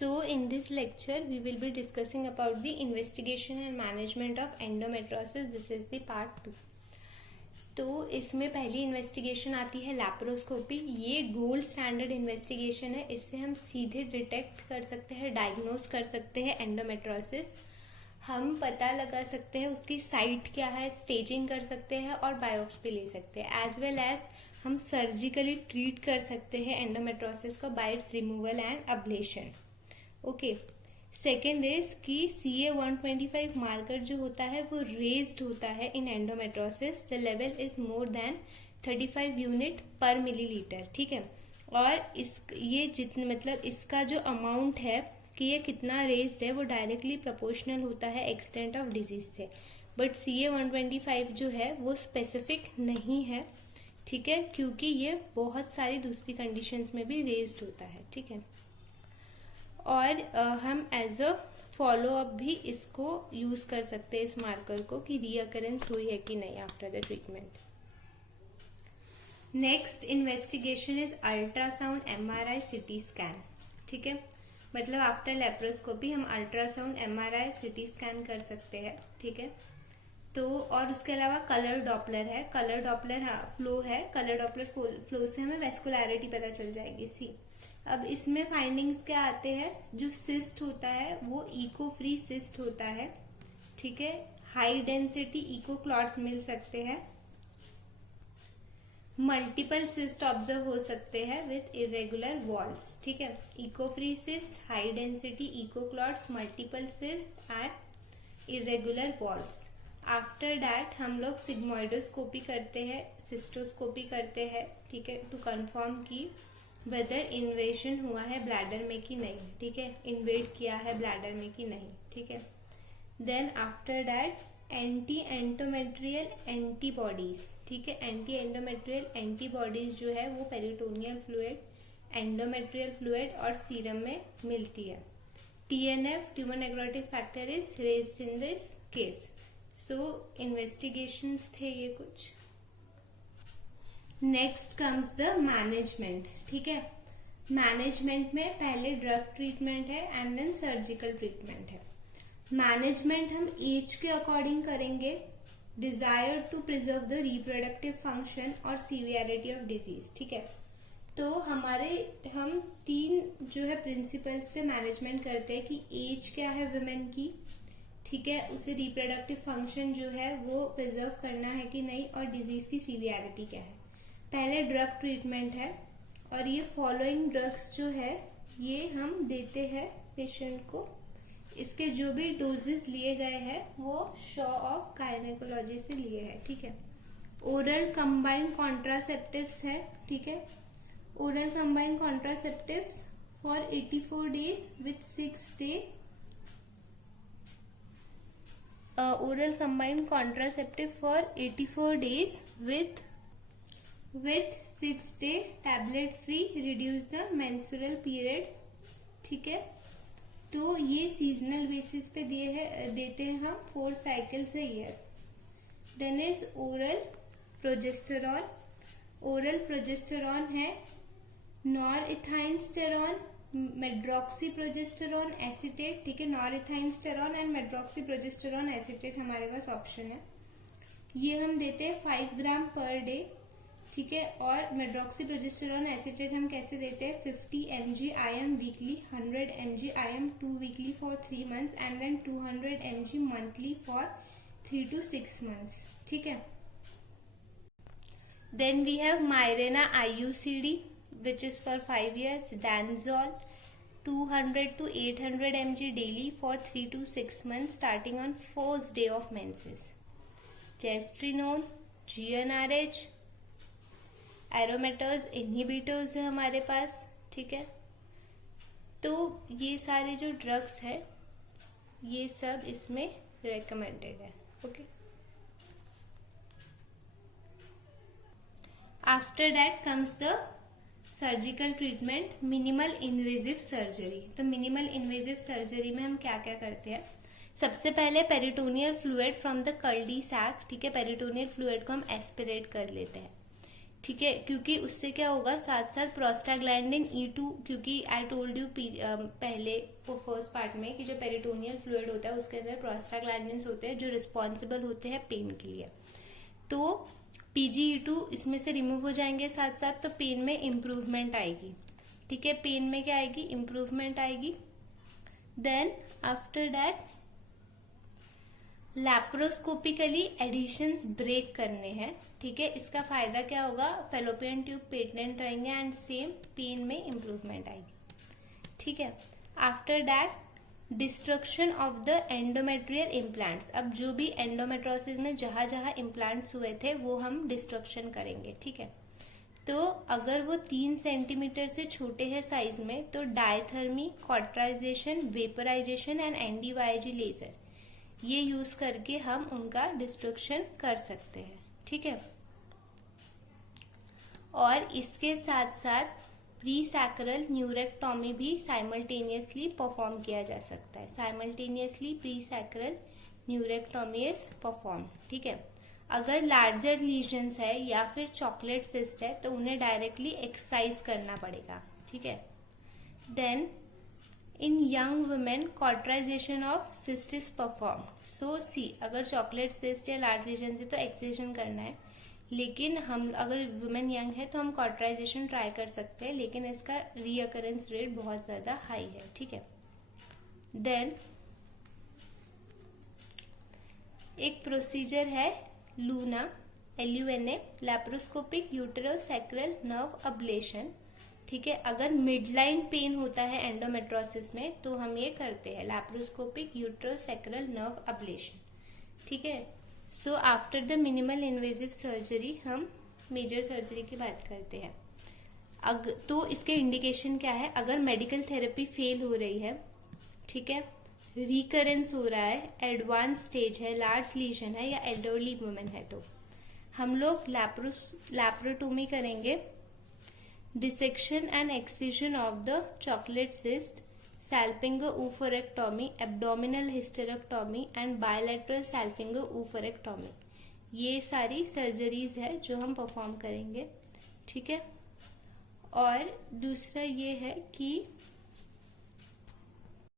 So in this lecture we will be discussing about the investigation and management of endometriosis. This is the part 2. तो इसमें पहली investigation आती है laparoscopy. ये gold standard investigation है. इससे हम सीधे डिटेक्ट कर सकते हैं, डायग्नोज कर सकते हैं एंडोमेट्रोसिस. हम पता लगा सकते हैं उसकी साइट क्या है, स्टेजिंग कर सकते हैं और बायोप्सी ले सकते हैं. एज वेल एज हम सर्जिकली ट्रीट कर सकते हैं एंडोमेट्रोसिस को bye it's removal and oblation. Okay. Second is कि CA-125 मार्कर जो होता है वो रेज्ड होता है in endometriosis. The level is more than 35 unit per milliliter. ठीक है. और ये जितने मतलब इसका जो अमाउंट है कि ये कितना रेज्ड है वो डायरेक्टली प्रोपोर्शनल होता है एक्सटेंट ऑफ डिजीज से. बट CA-125 जो है वो स्पेसिफिक नहीं है. ठीक है, क्योंकि ये बहुत सारी दूसरी कंडीशंस में भी रेज्ड होता है. ठीक है. और हम एज अ फॉलो अप भी इसको यूज कर सकते हैं, इस मार्कर को, कि रीअकरेंस हुई है कि नहीं after the treatment. Next investigation is ultrasound, MRI, CT scan. ठीक है, मतलब आफ्टर लेप्रोस्कोपी हम अल्ट्रासाउंड, MRI, CT स्कैन कर सकते हैं. ठीक है. तो और उसके अलावा कलर डॉपलर है. कलर डॉपलर फ्लो है. कलर डॉपलर फ्लो से हमें वेस्कुलैरिटी पता चल जाएगी. सी अब इसमें फाइंडिंग्स क्या आते हैं, जो सिस्ट होता है वो इको फ्री सिस्ट होता है. ठीक है. हाई डेंसिटी इको क्लॉट्स मिल सकते हैं. मल्टीपल सिस्ट ऑब्जर्व हो सकते हैं विथ इरेगुलर वॉल्स. ठीक है. Echo free cyst, high density echo clots, multiple cyst and irregular walls. After that हम लोग सिग्मोइडोस्कोपी करते हैं, सिस्टोस्कोपी करते हैं. ठीक है, टू कंफर्म की वेदर इन्वेशन हुआ है ब्लैडर में कि नहीं. ठीक है, इन्वेड किया है ब्लैडर में कि नहीं. ठीक है. Then after that anti endometrial antibodies. ठीक है, एंटी एंडोमेट्रियल एंटीबॉडीज जो है वो पेरिटोनियल फ्लूइड, एंडोमेट्रियल फ्लूइड और सीरम में मिलती है. TNF, tumour necrotic factor, is raised in this case. So investigations थे ये कुछ. Next comes the management. ठीक है. मैनेजमेंट में पहले ड्रग ट्रीटमेंट है एंड देन सर्जिकल ट्रीटमेंट है. मैनेजमेंट हम एज के अकॉर्डिंग करेंगे. Desire to preserve the reproductive function और सीवियरिटी ऑफ डिजीज. ठीक है. तो हम 3 जो है प्रिंसिपल्स पे मैनेजमेंट करते हैं कि एज क्या है वुमेन की. ठीक है, उसे रिप्रोडक्टिव फंक्शन जो है वो प्रिजर्व करना है कि नहीं, और डिजीज की सीवियरिटी क्या है. पहले ड्रग ट्रीटमेंट है और ये फॉलोइंग ड्रग्स जो है ये हम देते हैं पेशेंट को. इसके जो भी डोजेस लिए गए हैं वो शॉ ऑफ गायनेकोलॉजी से लिए हैं. ठीक है. ओरल कंबाइंड कॉन्ट्रासेप्टिव्स है. ठीक है. Oral combined contraceptives for 84 days with 6 day. Oral combined contraceptive for 84 days with 6 day tablet free reduce the menstrual period. ठीक है. तो ये सीजनल बेसिस पे देते हैं हम 4 cycles a year. Then is oral progesterone. Oral progesterone है norethisterone, मेड्रॉक्सीप्रोजेस्टेरॉन acetate. ठीक है. नॉरइथाइनस्टेरॉन एंड मेड्रॉक्सीप्रोजेस्टेरॉन एसीटेट हमारे पास ऑप्शन है. ये हम देते हैं 5 ग्राम पर डे. ठीक है. और मेड्रॉक्सीप्रोजेस्टेरॉन एसीटेट हम कैसे देते हैं, 50 mg IM weekly, 100 mg IM 2 weekly for 3 months and then 200 mg monthly for 3 to 6 months. ठीक है. Then we have Mirena IUCD which is for 5 years. Danzol 200 to 800 mg daily for 3 to 6 months starting on 4th day of menses. Gestrinone, GnRH, aromatase inhibitors है हमारे पास. ठीक है. तो ये सारे जो ड्रग्स है ये सब इसमें रेकमेंडेड है. Okay. After that comes the surgical treatment, minimal invasive surgery. तो मिनिमल इन्वेजिव सर्जरी में हम क्या क्या करते हैं. सबसे पहले peritoneal fluid from the cul-de-sac. ठीक है. पेरिटोनियल फ्लूइड को हम एस्पिरेट कर लेते हैं. ठीक है, क्योंकि उससे क्या होगा, साथ साथ प्रोस्टाग्लैंडिन E2, क्योंकि आई टोल्ड यू पहले फर्स्ट पार्ट में कि जो पेरिटोनियल फ्लूइड होता है उसके अंदर प्रोस्टाग्लैंडिन्स होते हैं जो रिस्पॉन्सिबल होते हैं पेन के लिए। तो PGE2 इसमें से रिमूव हो जाएंगे साथ साथ, तो पेन में इम्प्रूवमेंट आएगी। ठीक है, पेन में क्या आएगी, इम्प्रूवमेंट आएगी। Then after that laparoscopically adhesions break करने हैं। ठीक है, इसका फायदा क्या होगा, फेलोपियन ट्यूब पेटेंट रहेंगे एंड सेम पेन में इम्प्रूवमेंट आएगी। ठीक है, after that destruction of the endometrial implants. अब जो भी एंडोमेट्रोसिस में जहां जहां इम्प्लांट्स हुए थे वो हम डिस्ट्रक्शन करेंगे। ठीक है, तो अगर वो 3 सेंटीमीटर से छोटे हैं साइज में तो diathermy, cauterization, vaporization and NDYAG laser ये यूज करके हम उनका डिस्ट्रक्शन कर सकते हैं। ठीक है, और इसके साथ साथ प्री सैक्रल न्यूरेक्टोमी भी साइमल्टेनियसली परफॉर्म किया जा सकता है। Simultaneously pre sacral neurectomy is perform. ठीक है, अगर लार्जर लीजन्स है या फिर चॉकलेट सिस्ट है तो उन्हें डायरेक्टली एक्सरसाइज करना पड़ेगा। ठीक है, then in young women cauterization of cyst is perform. So see, अगर चॉकलेट सिस्ट या लार्ज लीजन है तो एक्सेशन करना है, लेकिन हम अगर वुमेन यंग है तो हम कॉटराइजेशन ट्राई कर सकते हैं, लेकिन इसका रीअकरेंस रेट बहुत ज्यादा हाई है। ठीक है, देन एक प्रोसीजर है LUNA, LUNA, laparoscopic uterosacral nerve ablation. ठीक है, अगर मिडलाइन पेन होता है एंडोमेट्रोसिस में तो हम ये करते हैं लैप्रोस्कोपिक यूटेरोसैक्रल नर्व अब्लेशन। ठीक है, so after the minimal invasive surgery हम मेजर सर्जरी की बात करते हैं। तो इसके इंडिकेशन क्या है, अगर मेडिकल थेरेपी फेल हो रही है, ठीक है, रिकरेंस हो रहा है, एडवांस स्टेज है, लार्ज लीजन है या एल्डरली वुमेन है, तो हम लोग लैप्रोटोमी करेंगे, dissection and excision of the chocolate cyst, salpingo-oophorectomy, abdominal hysterectomy and bilateral salpingo-oophorectomy. ये सारी सर्जरीज है जो हम परफॉर्म करेंगे। ठीक है, और दूसरा ये है कि